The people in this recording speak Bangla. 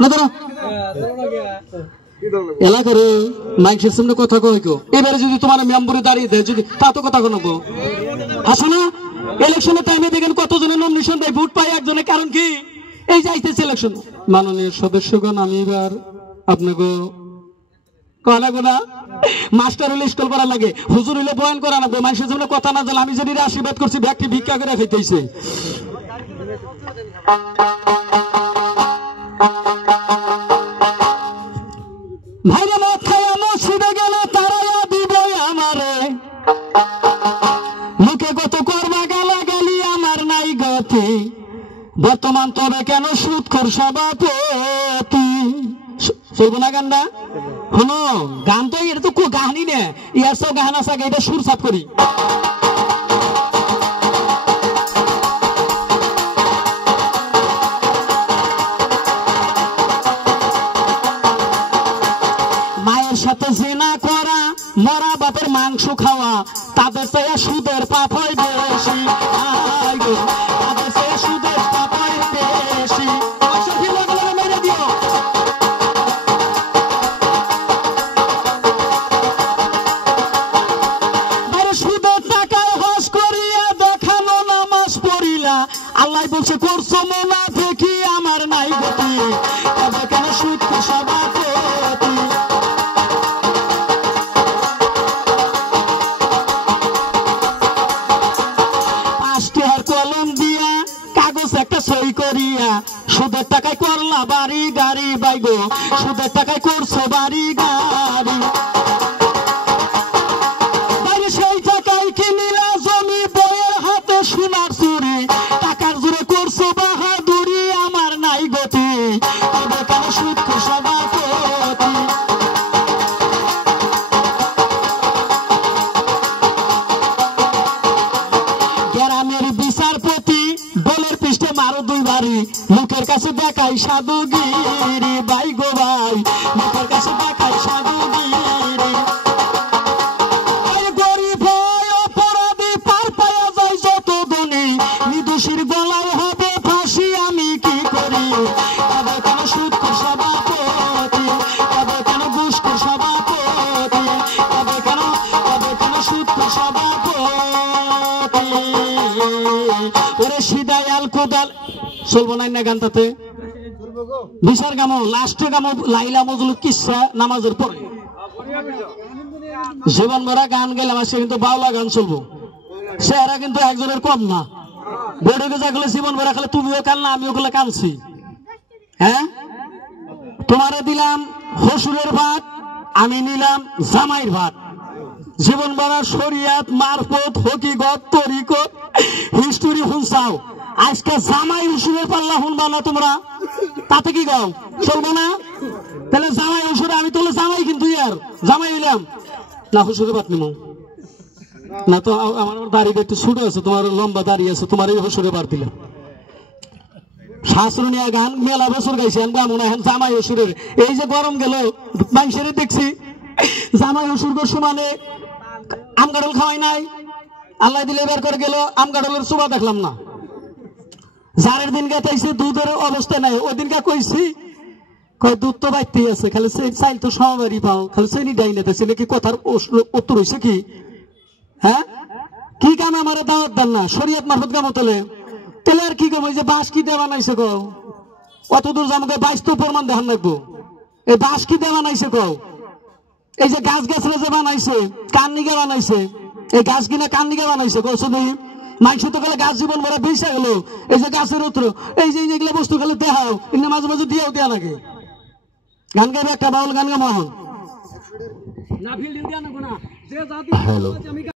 না ধরো এলাকার মাইকের সামনে কথা কয় কেউ এবারে যদি তোমার মেম্বরে দাঁড়িয়ে দেয় যদি তা তো কথা কোনো আসো না ইলেকশনের টাইমে দেখেন কতজনের নমিনেশন দেয় ভোট পায় একজনের কারণ কি এই যে আইতেছে ইলেকশন মাননীয় সদস্যগণ আমি এবার আপনাকে কলা গোনা মাস্টার হলে স্কুল করা লাগে হুজুর হইলে বয়ান করা লাগবে মানুষের জন্য কথা না জানলে আমি যদি আশীর্বাদ করছি ব্যক্তি ভিক্ষা করে খাইতেছে ভাইরা মদ খায় মসজিদে গেলে তারাইয়া দিব আমারে মুখে কত করবা গালা গালি আমার নাই গতি বর্তমান তবে কেন সুদখোর সভাপতি চলবো না গানটা হলো গান তো এটা তো গানই নে ইয়ার সব গান আছে এটা সুর সাপ করি মায়ের সাথে জেনা করা মরা বাপের মাংস খাওয়া তাদের চেয়ে সুদের পাপ হয় বেশি তাদের চেয়ে সুদের পাপ হয় বেশি মেরে দিও সুদের টাকায় হজ করিয়া দেখানো নামাজ পড়িলা আল্লাহ বলছে করছো মোনা দেখি আমার নাই গতি তবে কেন সুদ সভাপতি কলম দিয়া কাগজ একটা সই করিয়া সুদের টাকায় করলা বাড়ি গাড়ি বাইগো সুদের টাকায় করছো বাড়ি গাড়ি সেই টাকায় কিনিলা জমি বইয়ের হাতে সোনার চুরি টাকার জোরে করছো বাহাদুরি আমার নাই গতি তবে কেন সুদ সভাপতি গ্রামের বিচারপতি দলের পৃষ্ঠে মারো দুই বাড়ি মুখের কাছে দেখাই সাধুগিরি ভাই গো ভাই মুখের কাছে দেখাই সাধুগিরি গরিব হয় অপরাধী পার পাওয়া যায় যত ধনী নিদোষীর গলায় হবে ফাঁসি আমি কি করি তবে কেন সুদখোর সভাপতি তবে কেন ঘুষখোর সভাপতি তবে কেন সুদখোর সভাপতি ওরে সিদাই আল কোদাল চলবো না গানটাতে বিচার গামো লাস্টে গামো লাইলা মজলু কিসা নামাজের পরে জীবন ভরা গান গেলাম সে কিন্তু বাউলা গান চলবো সে এরা কিন্তু একজনের কম না বড়কে যাগুলো জীবন ভরা খালে তুমিও কান না আমিও গুলো কানছি হ্যাঁ তোমারে দিলাম হসুরের ভাত আমি নিলাম জামাইয়ের ভাত জীবন ভরা শরিয়াত মারফত হকিগত তরিকত হিস্টোরি হুনসাও আজকে জামাই হুসুরের পাল্লা শুনবা না তোমরা তাতে কি গাও চলবো না তাহলে জামাই হুসুরে আমি তোলে জামাই কিন্তু ইয়ার জামাই হইলাম না হুসুরের ভাত নিমো না তো আমার দাড়িটা একটু ছোট আছে তোমার লম্বা দাড়ি আছে তোমার এই হুসুরের ভাত দিলাম শাস্ত্রনীয় গান মেলা বছর গাইছে মনে হয় জামাই হুসুরের এই যে গরম গেল মানুষের দেখছি জামাই হুসুর সমানে আম কাঁঠাল খাওয়াই নাই আল্লাহ দিলে বের করে গেল আম কাঁঠালের চুবা দেখলাম না জারের দিন গাইছে দুধের অবস্থা নাই ওই দিনকে কইছি কয় দুধ তো বাইতেই আছে খালি চাইল তো সবারই পাও খালি চেনি ডাই নেতেছে নাকি কথার উত্তর হয়েছে কি হ্যাঁ কি কাম আমার দাওয়াত দেন না শরীয়ত মারফত কাম তোলে তেলে আর কি কম ওই যে বাঁশ কি দিয়ে বানাইছে কও অত দূর আমাকে 22 তো প্রমাণ দেখান লাগবো এই বাঁশ কি দিয়ে বানাইছে কও এই যে গাছ গাছরা যে বানাইছে কান নিগে বানাইছে এই গাছ কিনা কান নিগে বানাইছে কও শুধু মানুষ তো গেলে গাছ জীবন ভরা বেঁচে গেল এই যে গাছের উত্তর এই যে এগুলো বস্তু গেলে দেখাও ইন্না মাঝে মাঝে দিয়েও দেয়া লাগে গান গাইবে একটা বাউল গান গা মোহন হ্যালো।